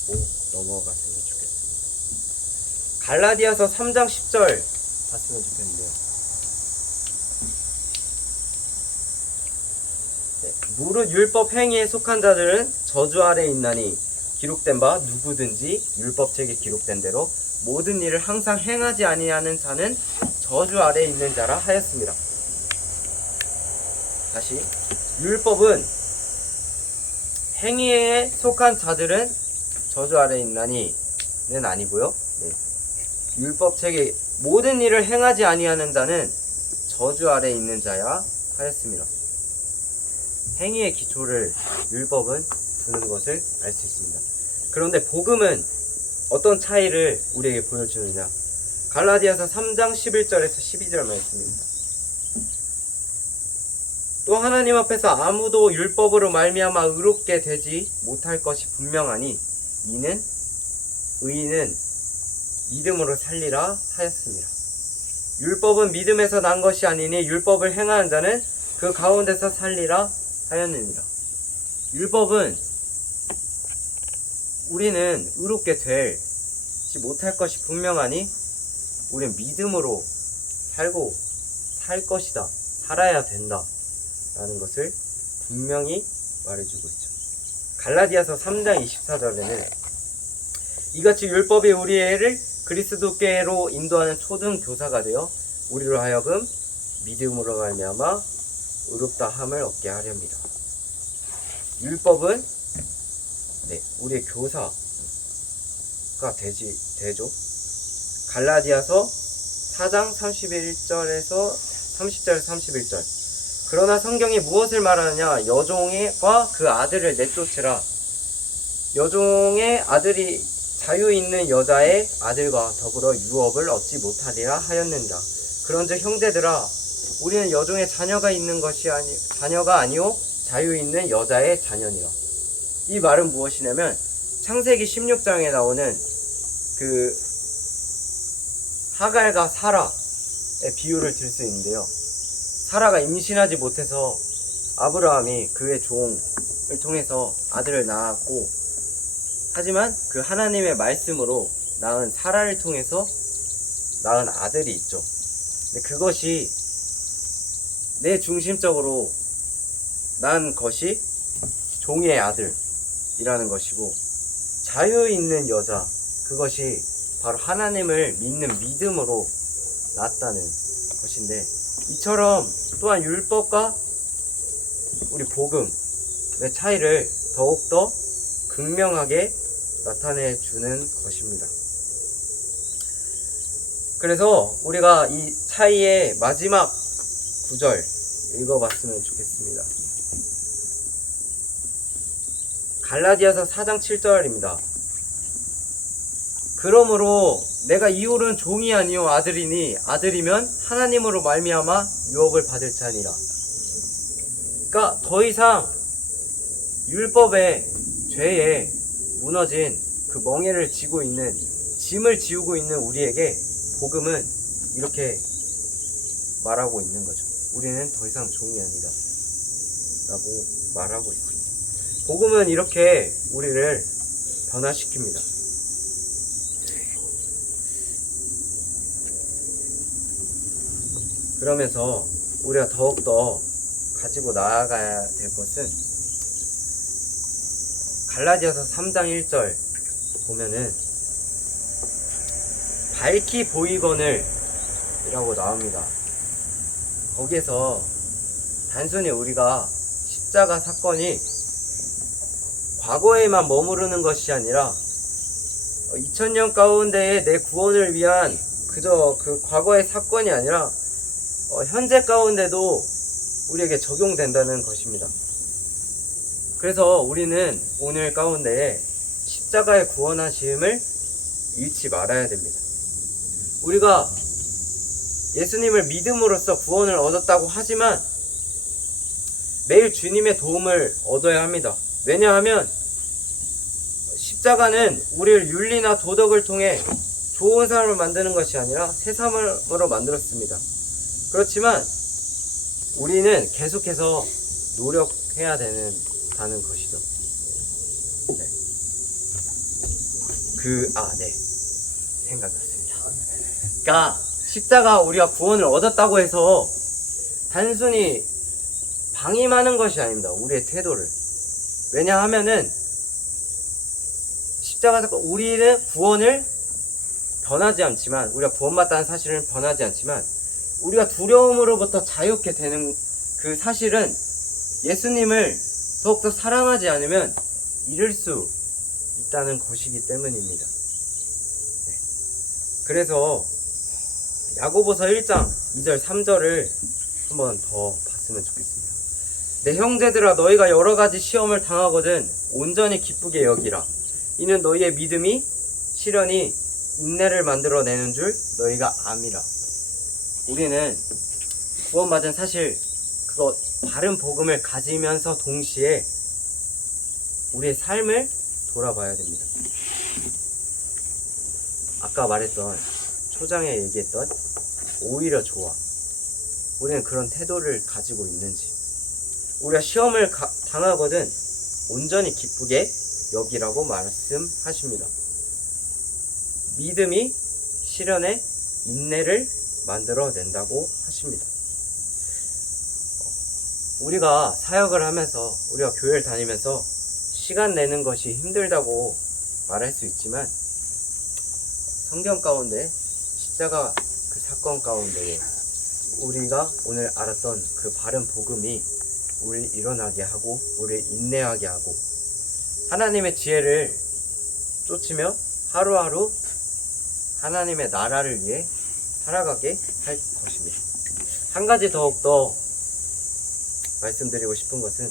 보고 넘어갔으면 좋겠습니다. 갈라디아서 3장 10절 봤으면 좋겠는데요. 무릇 율법 행위에 속한 자들은 저주 아래 있나니 기록된 바 누구든지 율법책에 기록된 대로 모든 일을 항상 행하지 아니하는 자는 저주 아래 있는 자라 하였습니다. 다시 율법은 행위에 속한 자들은 저주 아래 있나니는 아니고요. 율법책에 모든 일을 행하지 아니하는 자는 저주 아래 있는 자야 하였습니다. 행위의 기초를 율법은 두는 것을 알 수 있습니다. 그런데 복음은 어떤 차이를 우리에게 보여주느냐? 갈라디아서 3장 11절에서 12절 말씀입니다. 또 하나님 앞에서 아무도 율법으로 말미암아 의롭게 되지 못할 것이 분명하니 이는 의인은 믿음으로 살리라 하였습니다. 율법은 믿음에서 난 것이 아니니 율법을 행하는 자는 그 가운데서 살리라 하였느니라. 율법은 우리는 의롭게 되지 못할 것이 분명하니 우리는 믿음으로 살고 살 것이다. 살아야 된다. 라는 것을 분명히 말해주고 있죠. 갈라디아서 3장 24절에는 이같이 율법이 우리를 그리스도께로 인도하는 초등 교사가 되어 우리로 하여금 믿음으로 말미암아 의롭다함을 얻게 하렵니다. 율법은 우리의 교사가 되죠. 갈라디아서 4장 31절에서 30절 31절. 그러나 성경이 무엇을 말하느냐? 여종과 그 아들을 내쫓으라. 여종의 아들이 자유 있는 여자의 아들과 더불어 유업을 얻지 못하리라 하였느니라. 그런즉 형제들아, 우리는 여종의 자녀가 있는 것이 자녀가 아니요 자유 있는 여자의 자녀니라. 이 말은 무엇이냐면 창세기 16장에 나오는 그 하갈과 사라의 비유를 들 수 있는데요. 사라가 임신하지 못해서 아브라함이 그의 종을 통해서 아들을 낳았고, 하지만 그 하나님의 말씀으로 낳은 사라를 통해서 낳은 아들이 있죠. 근데 그것이 내 중심적으로 낳은 것이 종의 아들이라는 것이고, 자유 있는 여자, 그것이 바로 하나님을 믿는 믿음으로 낳았다는 것인데, 이처럼 또한 율법과 우리 복음의 차이를 더욱더 극명하게 나타내 주는 것입니다. 그래서 우리가 이 차이의 마지막 구절 읽어봤으면 좋겠습니다. 갈라디아서 4장 7절입니다. 그러므로 내가 이후로는 종이 아니요 아들이니 아들이면 하나님으로 말미암아 유업을 받을 자니라. 그러니까 더 이상 율법의 죄에 무너진 그 멍에를 지고 있는, 짐을 지우고 있는 우리에게 복음은 이렇게 말하고 있는 거죠. 우리는 더 이상 종이 아니다 라고 말하고 있습니다. 복음은 이렇게 우리를 변화시킵니다. 그러면서 우리가 더욱더 가지고 나아가야 될 것은 갈라디아서 3장 1절 보면은 밝히 보이거늘 이라고 나옵니다. 거기에서 단순히 우리가 십자가 사건이 과거에만 머무르는 것이 아니라 2000년 가운데의 내 구원을 위한 그저 그 과거의 사건이 아니라 현재 가운데도 우리에게 적용된다는 것입니다. 그래서 우리는 오늘 가운데에 십자가의 구원하심을 잃지 말아야 됩니다. 우리가 예수님을 믿음으로써 구원을 얻었다고 하지만 매일 주님의 도움을 얻어야 합니다. 왜냐하면 십자가는 우리를 윤리나 도덕을 통해 좋은 사람을 만드는 것이 아니라 새 사람으로 만들었습니다. 그렇지만 우리는 계속해서 노력해야 된다는 것이죠. 생각났습니다. 그러니까 십자가 우리가 구원을 얻었다고 해서 단순히 방임하는 것이 아닙니다. 우리의 태도를. 왜냐하면은 십자가 사건, 우리는 구원을 변하지 않지만, 우리가 구원받다는 사실은 변하지 않지만, 우리가 두려움으로부터 자유케 되는 그 사실은 예수님을 더욱더 사랑하지 않으면 잃을 수 있다는 것이기 때문입니다. 그래서 야고보서 1장 2절 3절을 한번 더 봤으면 좋겠습니다. 내 형제들아, 너희가 여러가지 시험을 당하거든 온전히 기쁘게 여기라. 이는 너희의 믿음이 시련이 인내를 만들어내는 줄 너희가 암이라. 우리는 구원받은 사실, 그거 바른 복음을 가지면서 동시에 우리의 삶을 돌아봐야 됩니다. 아까 말했던 초장에 얘기했던 오히려 좋아, 우리는 그런 태도를 가지고 있는지, 우리가 시험을 당하거든 온전히 기쁘게 여기라고 말씀하십니다. 믿음이 시련에 인내를 만들어낸다고 하십니다. 우리가 사역을 하면서, 우리가 교회를 다니면서 시간 내는 것이 힘들다고 말할 수 있지만 성경 가운데 십자가 그 사건 가운데 우리가 오늘 알았던 그 바른 복음이 우리를 일어나게 하고 우리를 인내하게 하고 하나님의 지혜를 쫓으며 하루하루 하나님의 나라를 위해 살아가게 할 것입니다. 한 가지 더욱더 말씀드리고 싶은 것은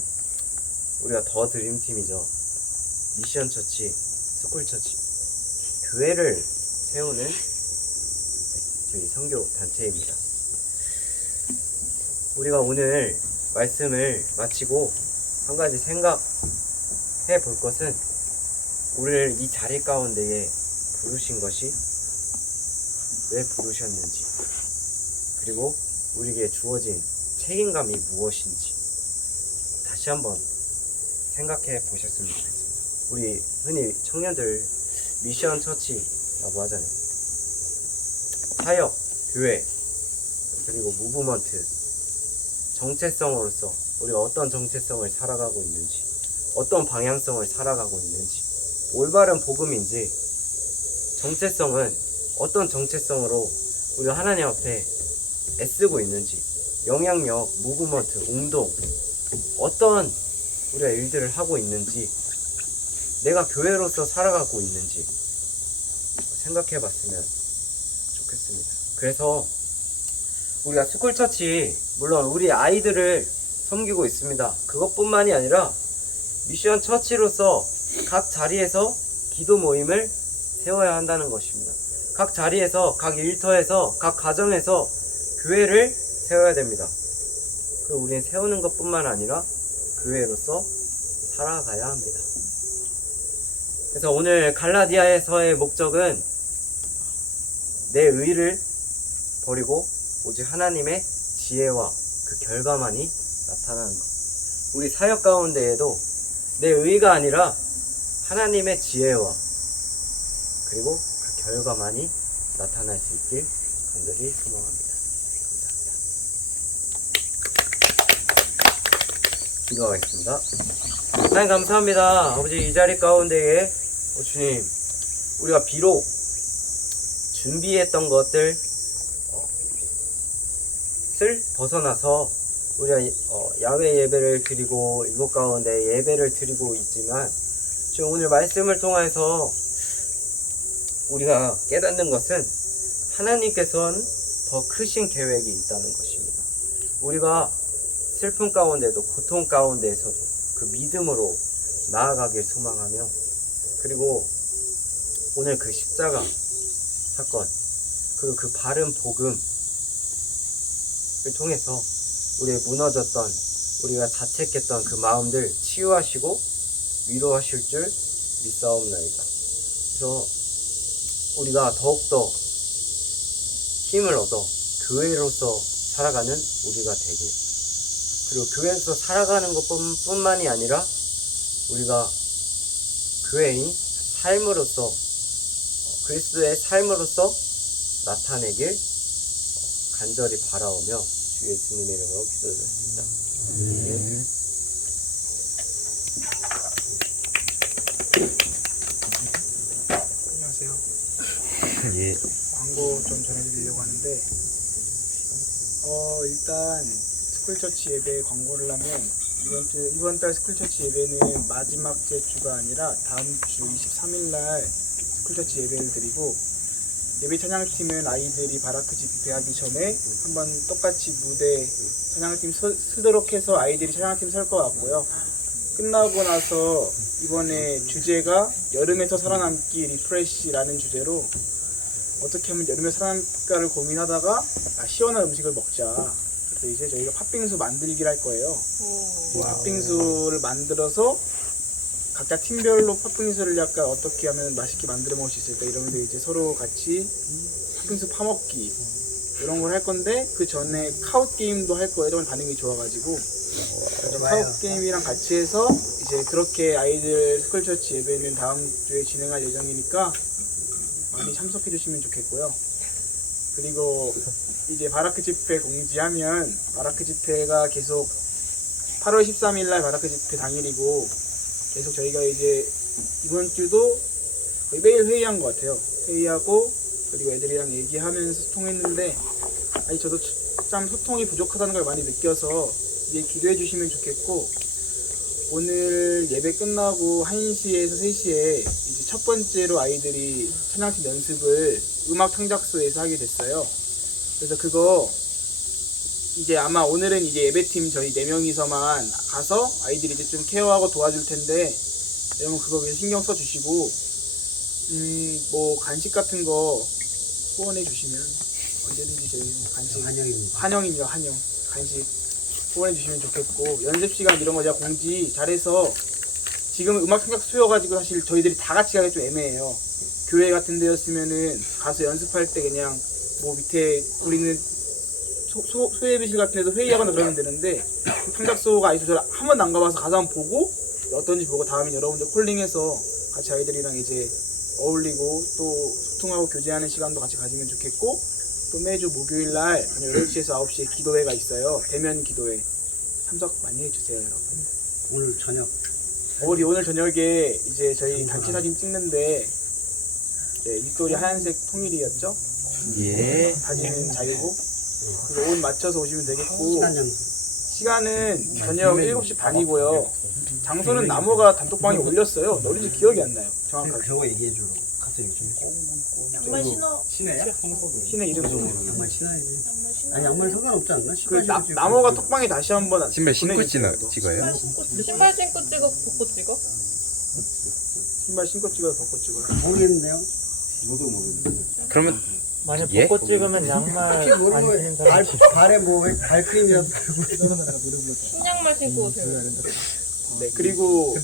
우리가 더 드림팀이죠. 미션 처치, 스쿨 처치, 교회를 세우는 저희 선교 단체입니다. 우리가 오늘 말씀을 마치고 한 가지 생각해 볼 것은 우리를 이 자리 가운데에 부르신 것이 왜 부르셨는지, 그리고 우리에게 주어진 책임감이 무엇인지 다시 한번 생각해 보셨으면 좋겠습니다. 우리 흔히 청년들 미션 처치라고 하잖아요. 사역, 교회, 그리고 무브먼트, 정체성으로서 우리가 어떤 정체성을 살아가고 있는지, 어떤 방향성을 살아가고 있는지, 올바른 복음인지, 정체성은 어떤 정체성으로 우리가 하나님 앞에 애쓰고 있는지, 영향력, 무브먼트, 운동, 어떤 우리가 일들을 하고 있는지, 내가 교회로서 살아가고 있는지 생각해 봤으면 좋겠습니다. 그래서 우리가 스쿨처치, 물론 우리 아이들을 섬기고 있습니다. 그것뿐만이 아니라 미션 처치로서 각 자리에서 기도 모임을 세워야 한다는 것입니다. 각 자리에서, 각 일터에서, 각 가정에서 교회를 세워야 됩니다. 그리고 우리는 세우는 것뿐만 아니라 교회로서 살아가야 합니다. 그래서 오늘 갈라디아에서의 목적은 내 의를 버리고 오직 하나님의 지혜와 그 결과만이 나타나는 것. 우리 사역 가운데에도 내 의가 아니라 하나님의 지혜와 그리고 그 결과만이 나타날 수 있길 간절히 소망합니다. 감사합니다. 기도하겠습니다. 하나님 감사합니다. 아버지, 이 자리 가운데에 주님, 우리가 비록 준비했던 것들 을 벗어나서 우리가 야외 예배를 드리고 이곳 가운데 예배를 드리고 있지만 지금 오늘 말씀을 통해서 우리가 깨닫는 것은 하나님께서는 더 크신 계획이 있다는 것입니다. 우리가 슬픔 가운데도 고통 가운데에서도 그 믿음으로 나아가길 소망하며, 그리고 오늘 그 십자가 사건 그리고 그 바른 복음 통해서 우리의 무너졌던, 우리가 자책했던 그 마음들 치유하시고 위로하실 줄 믿사옵나이다. 그래서 우리가 더욱더 힘을 얻어 교회로서 살아가는 우리가 되길, 그리고 교회에서 살아가는 것뿐만이 아니라 우리가 교회인 삶으로서, 그리스도의 삶으로서 나타내길 간절히 바라오며 주 예수님의 이름으로 기도드렸습니다. 안녕하세요. 예. 광고 좀 전해드리려고 하는데, 일단 스쿨처치 예배 광고를 하면 이번 달 스쿨처치 예배는 마지막 주가 아니라 다음 주 23일날 스쿨처치 예배를 드리고, 예배 찬양팀은 아이들이 바라크 집회하기 전에 한번 똑같이 무대 찬양팀 쓰도록 해서 아이들이 찬양팀 설 것 같고요. 끝나고 나서 이번에 주제가 여름에서 살아남기 리프레시라는 주제로 어떻게 하면 여름에 살아남기를 고민하다가 시원한 음식을 먹자. 그래서 이제 저희가 팥빙수 만들기를 할 거예요. 팥빙수를 만들어서 각자 팀별로 팥빙수를 약간 어떻게 하면 맛있게 만들어 먹을 수 있을까 이러면서 이제 서로 같이 팥빙수 파먹기 이런 걸 할 건데, 그 전에 카웃 게임도 할 거예요. 정말 반응이 좋아가지고. 그래서 카웃 게임이랑 같이 해서 이제 그렇게 아이들 스쿨처치 예배는 다음 주에 진행할 예정이니까 많이 참석해 주시면 좋겠고요. 그리고 이제 바라크 집회 공지하면, 바라크 집회가 계속 8월 13일 날 바라크 집회 당일이고 계속 저희가 이제 이번 주도 거의 매일 회의한 것 같아요. 회의하고 그리고 애들이랑 얘기하면서 소통했는데 아니 저도 참 소통이 부족하다는 걸 많이 느껴서 이제 기도해 주시면 좋겠고 오늘 예배 끝나고 1시에서 3시에 이제 첫 번째로 아이들이 찬양팀 연습을 음악 창작소에서 하게 됐어요. 그래서 그거 이제 아마 오늘은 이제 예배팀 저희 4명이서만 가서 아이들이 이제 좀 케어하고 도와줄 텐데 여러분 그거 위해서 신경 써 주시고 뭐 간식 같은 거 후원해 주시면 언제든지 저희 간식 환영입니다. 환영입니다. 환영 간식 후원해 주시면 좋겠고 연습 시간 이런 거 제가 공지 잘해서 지금 음악 창작 수여가지고 사실 저희들이 다 같이 가기 좀 애매해요. 교회 같은 데였으면은 가서 연습할 때 그냥 뭐 밑에 우리는 소예비실 같은 데서 회의하거나 그러면 되는데 창작소가 아니서 저를 한 번도 안 가봐서 가서 한번 보고 어떤지 보고 다음에 여러분들 콜링해서 같이 아이들이랑 이제 어울리고 또 소통하고 교제하는 시간도 같이 가지면 좋겠고 또 매주 목요일 날 8시에서 9시에 기도회가 있어요. 대면 기도회 참석 많이 해주세요 여러분. 오늘 저녁 오늘 저녁에 이제 저희 단체 사진 찍는데 이제 윗돌이 하얀색 통일이었죠? 예. 사진은 자유고 그거 옷 맞춰서 오시면 되겠고 시간 장소. 시간은 저녁 7시 반이고요. 장소는 나무가 단톡방에 올렸어요. 어딘지 기억이 안 나요. 정확하게. 그거 얘기해 줘. 가서 얘기 좀 해줘. 양말 신어. 신혜야? 신의 이름 좀. 양말 신어야지. 양말 신어. 아니 양말 상관없지 않나? 그 신발 신고 나무가 톡방에 다시 한번 신발 신고 보내주세요. 찍어요? 신발 신고 찍어 벗고 찍어? 신발 신고 찍어요, 벗고 찍어요. 모르겠는데요. 그러면 만약 예? 벚꽃 찍으면 양말 혹시 모르는 안 거 신는 사람 발에 뭐 발크림이라도 바르고 신양말 신고 오세요. 네, 그리고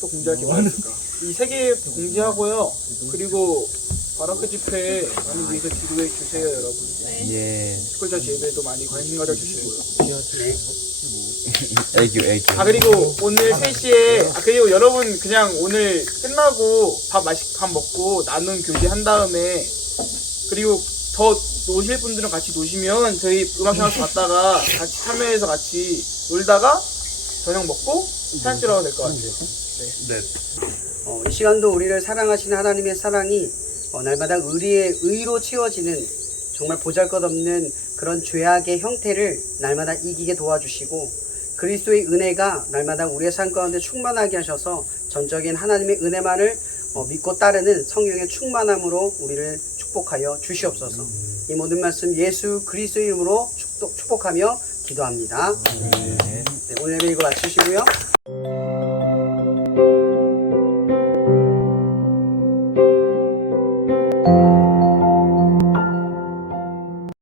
또 공지할 게 많으니까 이 3개 공지하고요. 그리고 바라크 집회 많이 위해서 기도해 주세요, 여러분. 예. 스쿨자 예배도 많이 관심 가져주시고요. 애교. 아 그리고 오늘 3시에 그리고 여러분 그냥 오늘 끝나고 밥 먹고 나눈 교제 한 다음에 그리고 더 노실 분들은 같이 노시면 저희 음악장소 갔다가 같이 참여해서 같이 놀다가 저녁 먹고 사진 찍으러 가도 될 것 같아요. 네. 이 시간도 우리를 사랑하시는 하나님의 사랑이 날마다 의로 채워지는 정말 보잘것없는 그런 죄악의 형태를 날마다 이기게 도와주시고 그리스도의 은혜가 날마다 우리의 삶 가운데 충만하게 하셔서 전적인 하나님의 은혜만을 믿고 따르는 성령의 충만함으로 우리를 축복하여 주시옵소서. 이 모든 말씀 예수 그리스도의 이름으로 축복하며 기도합니다. 네, 오늘 예배 이거 마치시고요.